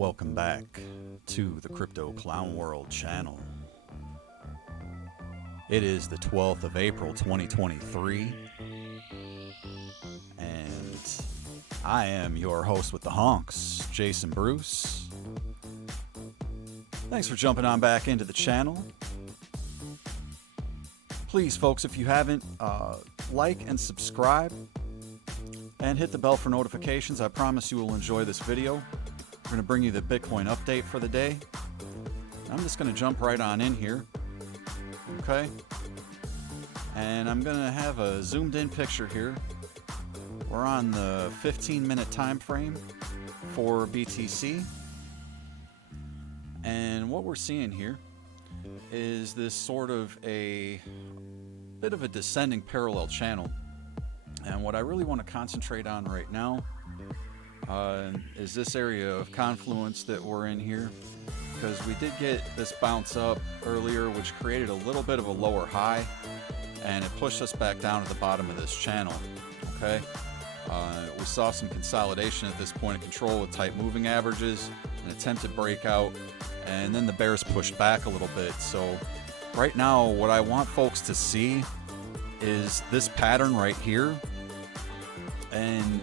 Welcome back to the Crypto Clown World channel. It is the 12th of April 2023, and I am your host with the honks, Jason Bruce. Thanks for jumping on back into the channel. Please, folks, if you haven't, like and subscribe and hit the bell for notifications. I promise you will enjoy this video. We're going to bring you the Bitcoin update for the day. I'm just going to jump right on in here. Okay. And I'm going to have a zoomed in picture here. We're on the 15-minute time frame for BTC. And what we're seeing here is this sort of a bit of a descending parallel channel. And what I really want to concentrate on right now is this area of confluence that we're in here, because we did get this bounce up earlier, which created a little bit of a lower high, and it pushed us back down at the bottom of this channel. Okay, we saw some consolidation at this point of control with tight moving averages, an attempted breakout, and then the bears pushed back a little bit. So right now what I want folks to see is this pattern right here, and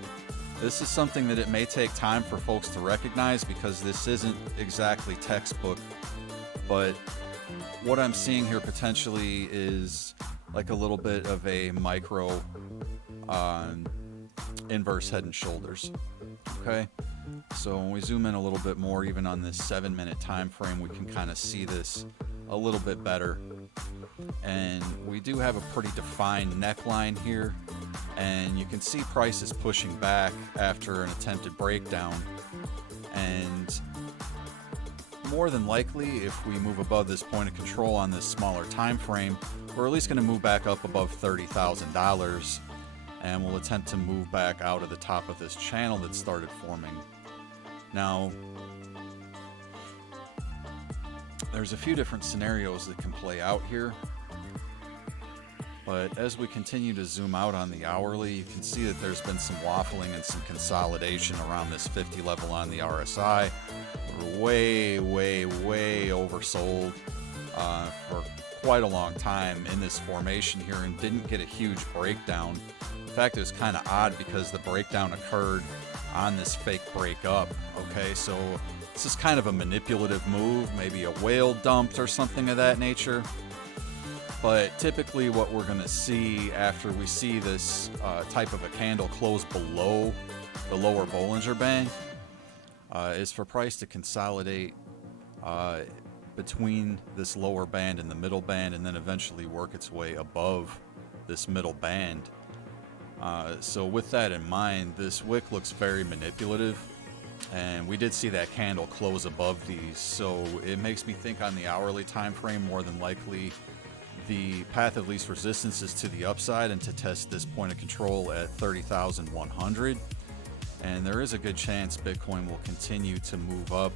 this is something that it may take time for folks to recognize because this isn't exactly textbook, but what I'm seeing here potentially is like a little bit of a micro inverse head and shoulders. Okay, so when we zoom in a little bit more, even on this 7-minute time frame, we can kind of see this a little bit better. And we do have a pretty defined neckline here, and you can see prices pushing back after an attempted breakdown. And more than likely, if we move above this point of control on this smaller time frame, we're at least going to move back up above $30,000, and we'll attempt to move back out of the top of this channel that started forming. Now, there's a few different scenarios that can play out here, but as we continue to zoom out on the hourly, you can see that there's been some waffling and some consolidation around this 50 level on the RSI. We're way oversold for quite a long time in this formation here and didn't get a huge breakdown. In fact, it was kind of odd because the breakdown occurred on this fake breakup. Okay, so this is kind of a manipulative move, maybe a whale dumped or something of that nature. But typically what we're going to see after we see this type of a candle close below the lower Bollinger Band is for price to consolidate between this lower band and the middle band, and then eventually work its way above this middle band. So with that in mind, this wick looks very manipulative, and we did see that candle close above these, so it makes me think on the hourly time frame, more than likely the path of least resistance is to the upside and to test this point of control at 30,100, and there is a good chance Bitcoin will continue to move up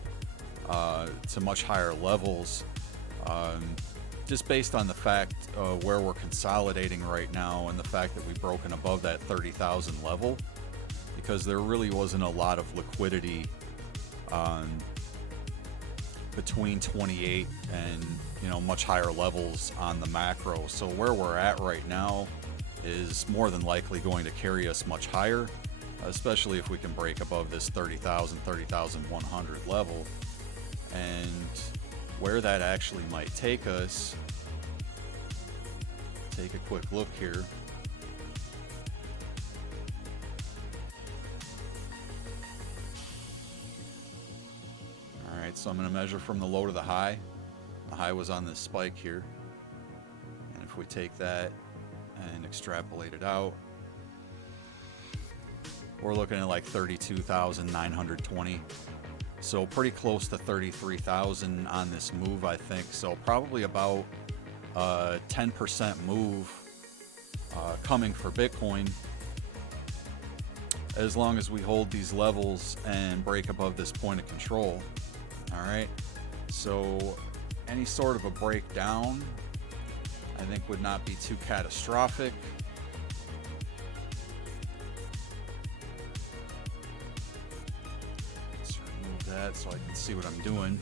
to much higher levels, just based on the fact where we're consolidating right now and the fact that we've broken above that 30,000 level, because there really wasn't a lot of liquidity between 28 and much higher levels on the macro. So where we're at right now is more than likely going to carry us much higher, especially if we can break above this 30,000, 30,100 level. And where that actually might take us, take a quick look here. Alright, so I'm going to measure from the low to the high. The high was on this spike here, and if we take that and extrapolate it out, we're looking at like 32,920. So pretty close to 33,000 on this move, I think. So probably about a 10% move coming for Bitcoin, as long as we hold these levels and break above this point of control. All right, so any sort of a breakdown, I think, would not be too catastrophic. Let's remove that so I can see what I'm doing.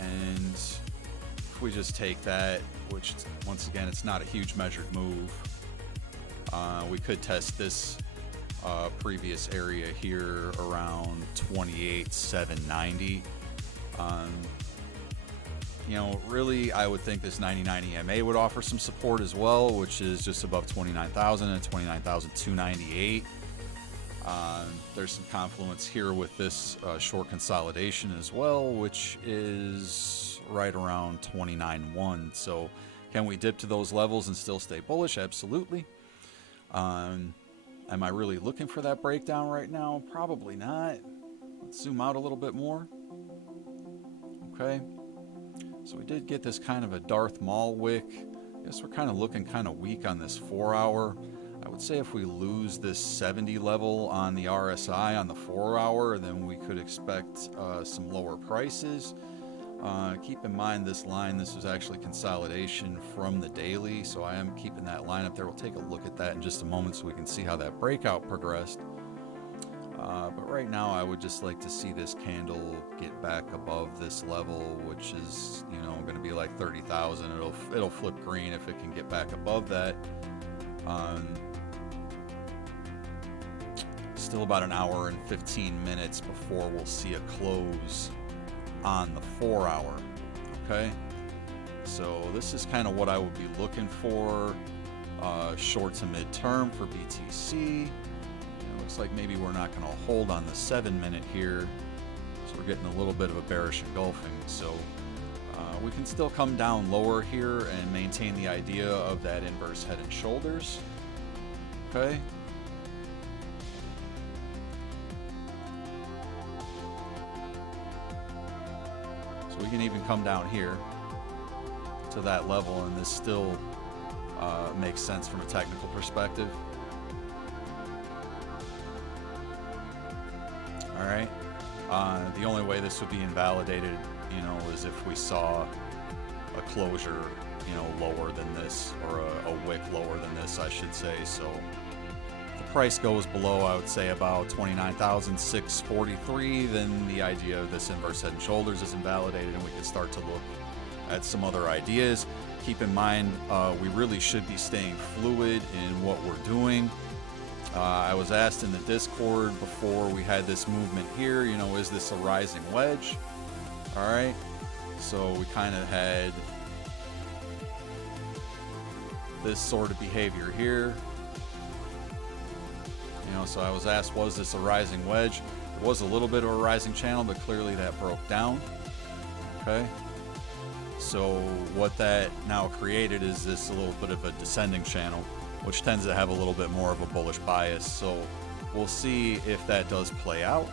And if we just take that, which once again, it's not a huge measured move, we could test this previous area here around 28,790. You know, really, I would think this 99 EMA would offer some support as well, which is just above 29,000 and 29,298. There's some confluence here with this short consolidation as well, which is right around 29.1. So can we dip to those levels and still stay bullish? Absolutely. Am I really looking for that breakdown right now? Probably not. Let's zoom out a little bit more. Okay. So we did get this kind of a Darth Maul wick. I guess we're kind of looking kind of weak on this 4 hour. I would say if we lose this 70 level on the RSI on the 4 hour, then we could expect some lower prices. Keep in mind this line, this was actually consolidation from the daily, so I am keeping that line up there. We'll take a look at that in just a moment so we can see how that breakout progressed. But right now I would just like to see this candle get back above this level, which is, you know, going to be like 30,000. It'll flip green if it can get back above that. Still about an hour and 15 minutes before we'll see a close on the 4 hour. Okay, so this is kind of what I would be looking for short to mid-term for BTC. It looks like maybe we're not going to hold on the 7 minute here, so we're getting a little bit of a bearish engulfing. So we can still come down lower here and maintain the idea of that inverse head and shoulders. Okay. So we can even come down here to that level, and this still makes sense from a technical perspective. All right. The only way this would be invalidated, you know, is if we saw a closure, you know, lower than this, or a wick lower than this, I should say. So if the price goes below, I would say about 29,643, then the idea of this inverse head and shoulders is invalidated, and we can start to look at some other ideas. Keep in mind, we really should be staying fluid in what we're doing. I was asked in the Discord before we had this movement here, you know, is this a rising wedge? All right, so we kind of had this sort of behavior here. You know, so I was asked, was this a rising wedge? It was a little bit of a rising channel, but clearly that broke down. Okay, so what that now created is this a little bit of a descending channel, which tends to have a little bit more of a bullish bias. So we'll see if that does play out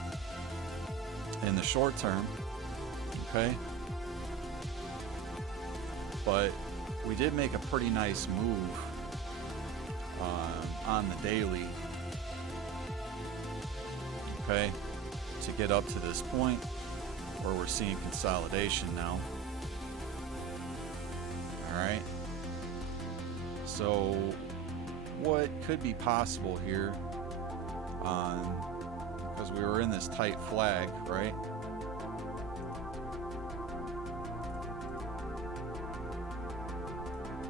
in the short term. Okay, but we did make a pretty nice move on the daily, okay, to get up to this point where we're seeing consolidation now. All right, so what could be possible here, because we were in this tight flag, right?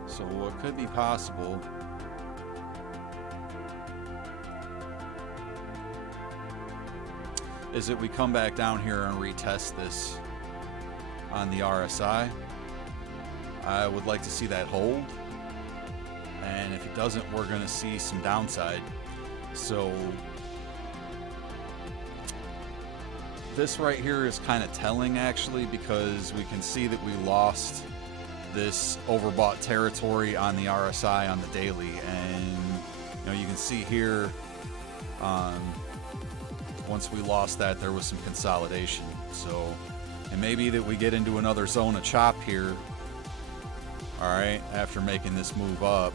So what could be possible is that we come back down here and retest this on the RSI. I would like to see that hold, and if it doesn't, we're going to see some downside. So this right here is kind of telling, actually, because we can see that we lost this overbought territory on the RSI on the daily, and you know, you can see here, once we lost that, there was some consolidation. So it may be that we get into another zone of chop here, all right, after making this move up.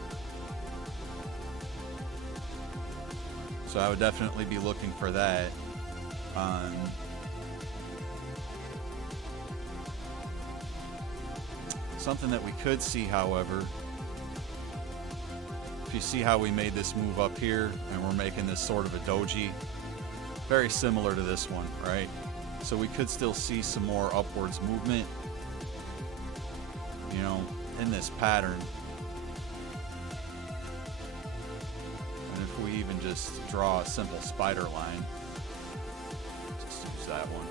So I would definitely be looking for that. Something that we could see, however, if you see how we made this move up here and we're making this sort of a doji, very similar to this one, right? So we could still see some more upwards movement, you know, in this pattern. And if we even just draw a simple spider line, just use that one.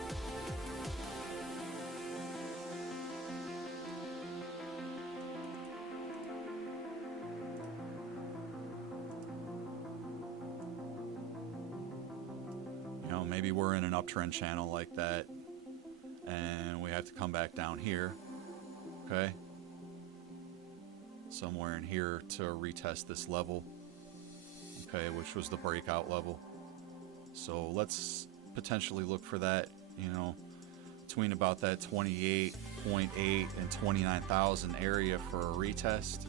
Maybe we're in an uptrend channel like that, and we have to come back down here, okay? Somewhere in here to retest this level, okay, which was the breakout level. So let's potentially look for that, you know, between about that 28.8 and 29,000 area for a retest,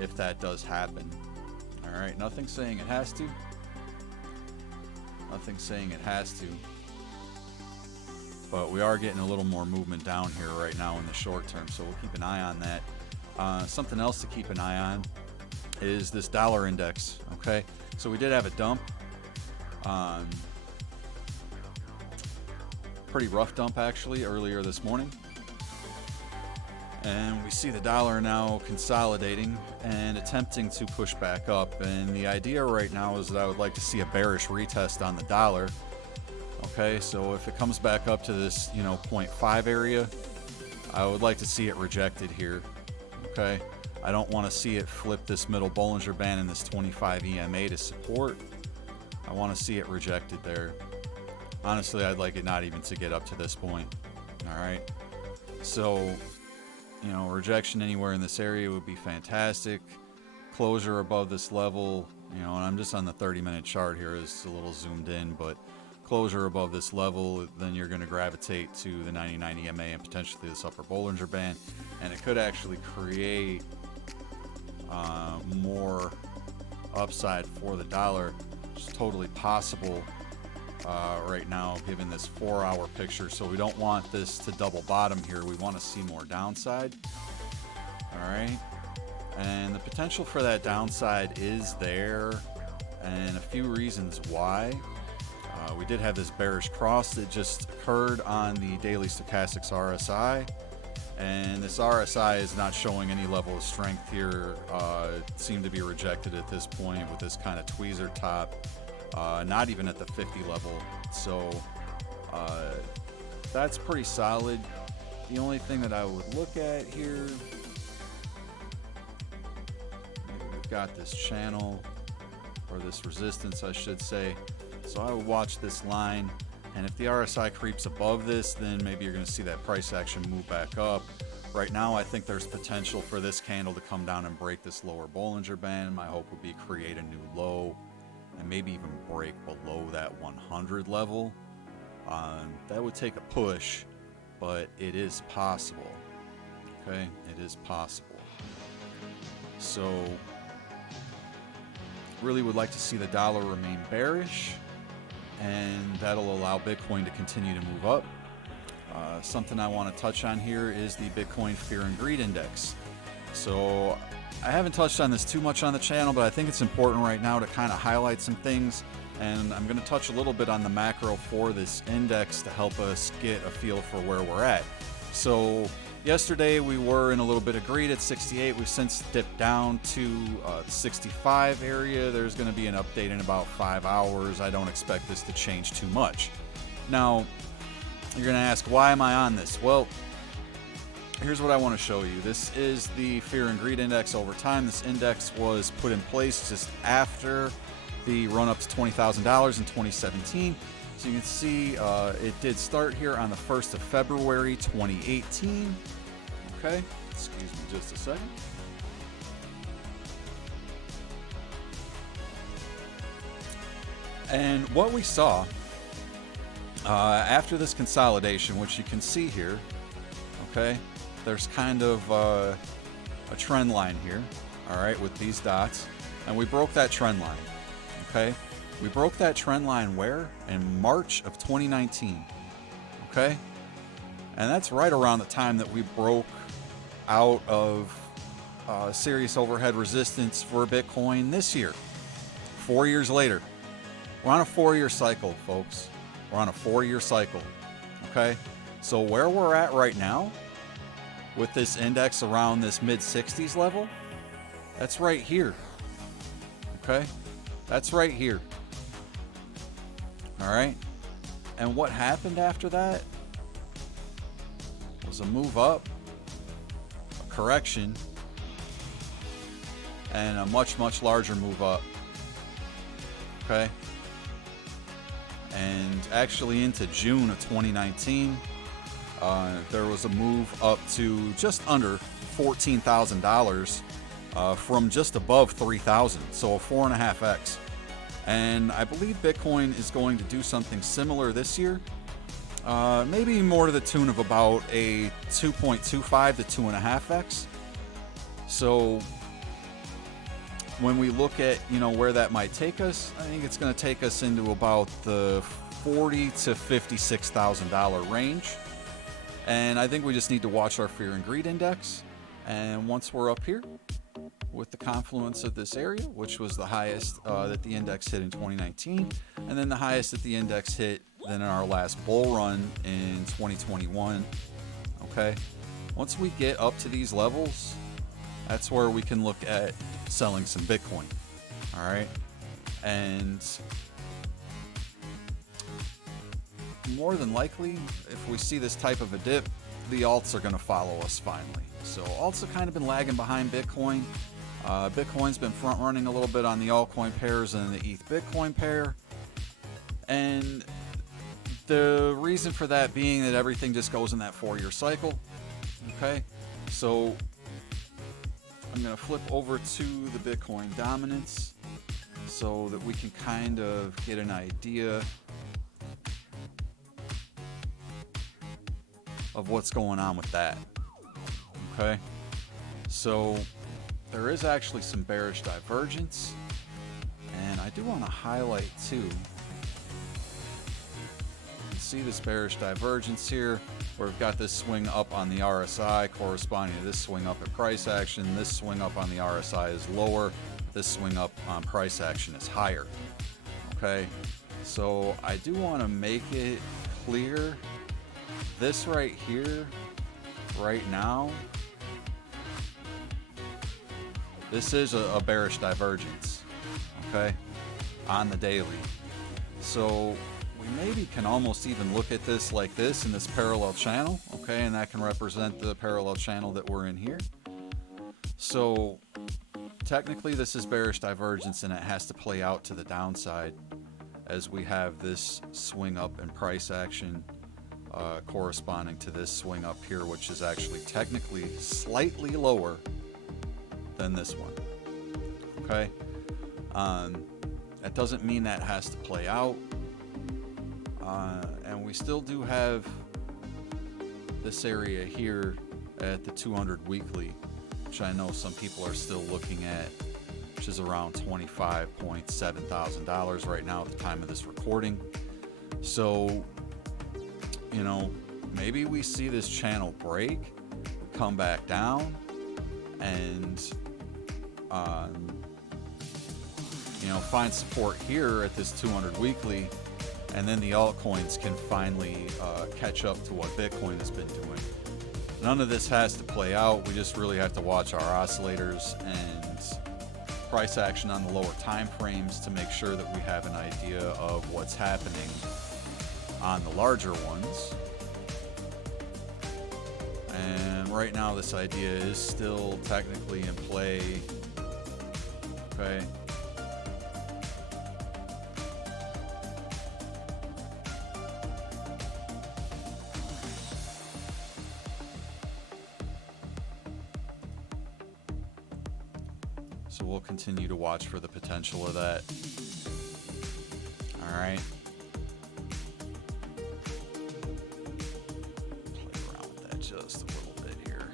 if that does happen. All right, nothing saying it has to. Nothing saying it has to, but we are getting a little more movement down here right now in the short term, so we'll keep an eye on that. Something else to keep an eye on is this dollar index, okay? So we did have a dump, pretty rough dump actually, earlier this morning. And we see the dollar now consolidating and attempting to push back up. And the idea right now is that I would like to see a bearish retest on the dollar. Okay, so if it comes back up to this, you know, 0.5 area, I would like to see it rejected here. Okay, I don't want to see it flip this middle Bollinger Band and this 25 EMA to support. I want to see it rejected there. Honestly, I'd like it not even to get up to this point. All right, so, you know, rejection anywhere in this area would be fantastic. Closure above this level, you know, and I'm just on the 30-minute chart here, it's a little zoomed in, but closure above this level, then you're going to gravitate to the 99 EMA and potentially this upper Bollinger Band, and it could actually create more upside for the dollar, which is totally possible right now given this 4-hour picture. So we don't want this to double bottom here, we want to see more downside. All right, and the potential for that downside is there, and a few reasons why. We did have this bearish cross that just occurred on the daily stochastics RSI, and this RSI is not showing any level of strength here. It seemed to be rejected at this point with this kind of tweezer top, not even at the 50 level. So that's pretty solid. The only thing that I would look at here, we've got this channel, or this resistance I should say. So I would watch this line, and if the RSI creeps above this, then maybe you're going to see that price action move back up. Right now, I think there's potential for this candle to come down and break this lower Bollinger Band. My hope would be create a new low, and maybe even break below that 100 level. That would take a push, but it is possible. Okay, it is possible. So, really would like to see the dollar remain bearish, and that'll allow Bitcoin to continue to move up. Something I want to touch on here is the Bitcoin Fear and Greed Index. So I haven't touched on this too much on the channel, but I think it's important right now to kind of highlight some things, and I'm going to touch a little bit on the macro for this index to help us get a feel for where we're at. So yesterday we were in a little bit of greed at 68. We've since dipped down to the 65 area. There's going to be an update in about 5 hours. I don't expect this to change too much. Now, you're going to ask, why am I on this? Well, here's what I want to show you. This is the Fear and Greed Index over time. This index was put in place just after the run up to $20,000 in 2017. So you can see it did start here on the 1st of February 2018. Okay, excuse me just a second. And what we saw after this consolidation, which you can see here, okay, there's kind of a trend line here, all right, with these dots, and we broke that trend line, okay? We broke that trend line where? In March of 2019, okay? And that's right around the time that we broke out of serious overhead resistance for Bitcoin this year, 4 years later. We're on a 4-year cycle, folks. We're on a 4-year cycle. Okay, so where we're at right now with this index around this mid 60s level, that's right here. Okay, that's right here. All right, and what happened after that was a move up, a correction, and a much, much larger move up. Okay, and actually into June of 2019, there was a move up to just under $14,000 from just above 3,000, so a 4.5x. And I believe Bitcoin is going to do something similar this year, maybe more to the tune of about a 2.25 to 2.5x. So when we look at, you know, where that might take us, I think it's going to take us into about the $40,000 to $56,000 range. And I think we just need to watch our fear and greed index. And once we're up here with the confluence of this area, which was the highest that the index hit in 2019, and then the highest that the index hit then in our last bull run in 2021. Okay, once we get up to these levels, that's where we can look at selling some Bitcoin. All right, and more than likely, if we see this type of a dip, the alts are going to follow us finally. So alts have kind of been lagging behind Bitcoin. Bitcoin's been front running a little bit on the altcoin pairs and the ETH Bitcoin pair. And the reason for that being that everything just goes in that 4-year cycle. Okay, so I'm going to flip over to the Bitcoin dominance so that we can kind of get an idea of what's going on with that. Okay, so there is actually some bearish divergence, and I do want to highlight too. You can see this bearish divergence here, where we've got this swing up on the RSI corresponding to this swing up at price action. This swing up on the RSI is lower. This swing up on price action is higher. Okay, so I do want to make it clear, this right here, right now, this is a bearish divergence, okay, on the daily. So we maybe can almost even look at this like this in this parallel channel, okay, and that can represent the parallel channel that we're in here. So technically this is bearish divergence, and it has to play out to the downside as we have this swing up in price action corresponding to this swing up here, which is actually technically slightly lower than this one. Okay, that doesn't mean that has to play out, and we still do have this area here at the 200 weekly, which I know some people are still looking at, which is around $25,700 right now at the time of this recording. So, you know, maybe we see this channel break, come back down, and you know, find support here at this 200 weekly, and then the altcoins can finally catch up to what Bitcoin has been doing. None of this has to play out. We just really have to watch our oscillators and price action on the lower time frames to make sure that we have an idea of what's happening on the larger ones. And right now this idea is still technically in play. Okay. So we'll continue to watch for the potential of that. All right. Play around with that just a little bit here.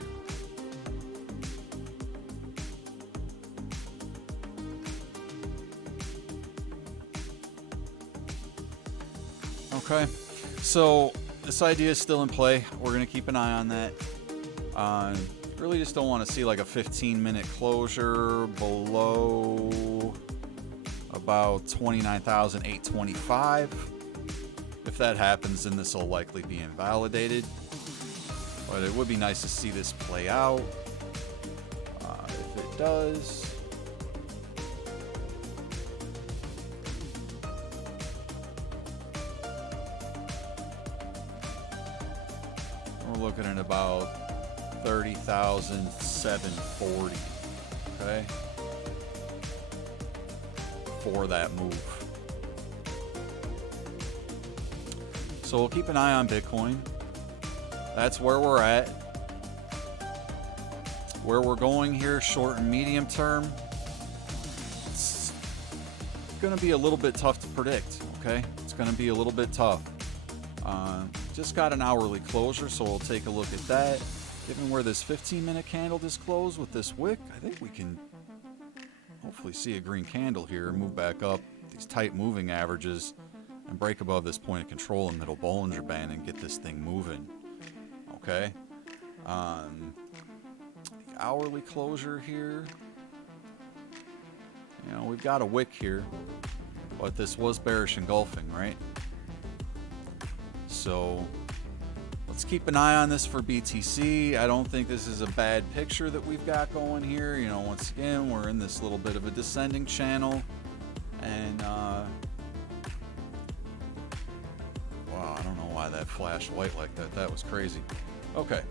Okay. So this idea is still in play. We're going to keep an eye on that. Really just don't want to see like a 15-minute closure below about 29,825. If that happens, then this will likely be invalidated. But it would be nice to see this play out. If it does, we're looking at about 30,740. Okay, for that move. So we'll keep an eye on Bitcoin. That's where we're at. Where we're going here, short and medium term, it's going to be a little bit tough to predict, okay? It's going to be a little bit tough. Just got an hourly closure, so we'll take a look at that. Given where this 15-minute candle just closed with this wick, I think we can hopefully see a green candle here, move back up these tight moving averages, and break above this point of control in middle Bollinger Band and get this thing moving. Okay. The hourly closure here. You know, we've got a wick here, but this was bearish engulfing, right? So let's keep an eye on this for BTC. I don't think this is a bad picture that we've got going here. You know, once again, we're in this little bit of a descending channel, and wow, I don't know why that flashed white like that. That was crazy. Okay.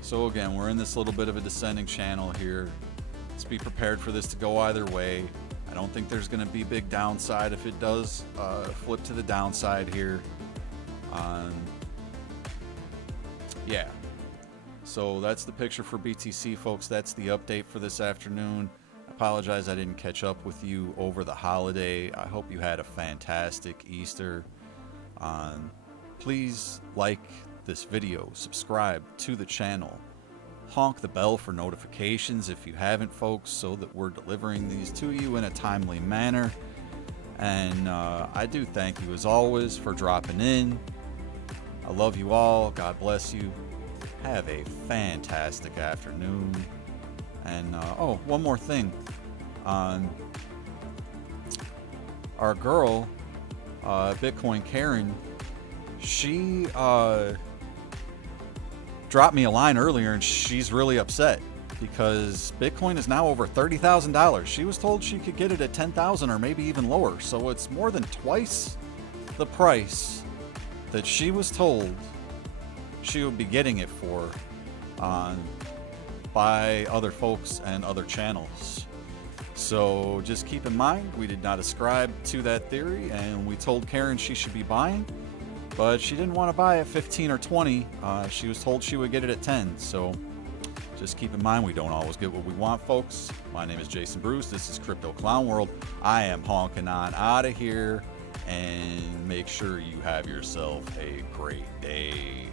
So again, we're in this little bit of a descending channel here. Let's be prepared for this to go either way. I don't think there's going to be big downside if it does flip to the downside here. Yeah. So that's the picture for BTC, folks. That's the update for this afternoon. I apologize I didn't catch up with you over the holiday. I hope you had a fantastic Easter. Please like this video, subscribe to the channel, honk the bell for notifications if you haven't, folks, so that we're delivering these to you in a timely manner. And I do thank you as always for dropping in. I love you all. God bless you. Have a fantastic afternoon. And oh, one more thing. Our girl, Bitcoin Karen, she dropped me a line earlier, and she's really upset because Bitcoin is now over $30,000. She was told she could get it at 10,000 or maybe even lower. So it's more than twice the price that she was told she would be getting it for by other folks and other channels. So just keep in mind, we did not ascribe to that theory, and we told Karen she should be buying. But she didn't want to buy at 15 or 20. She was told she would get it at 10. So just keep in mind, we don't always get what we want, folks. My name is Jason Bruce. This is Crypto Clown World. I am honking on out of here. And make sure you have yourself a great day.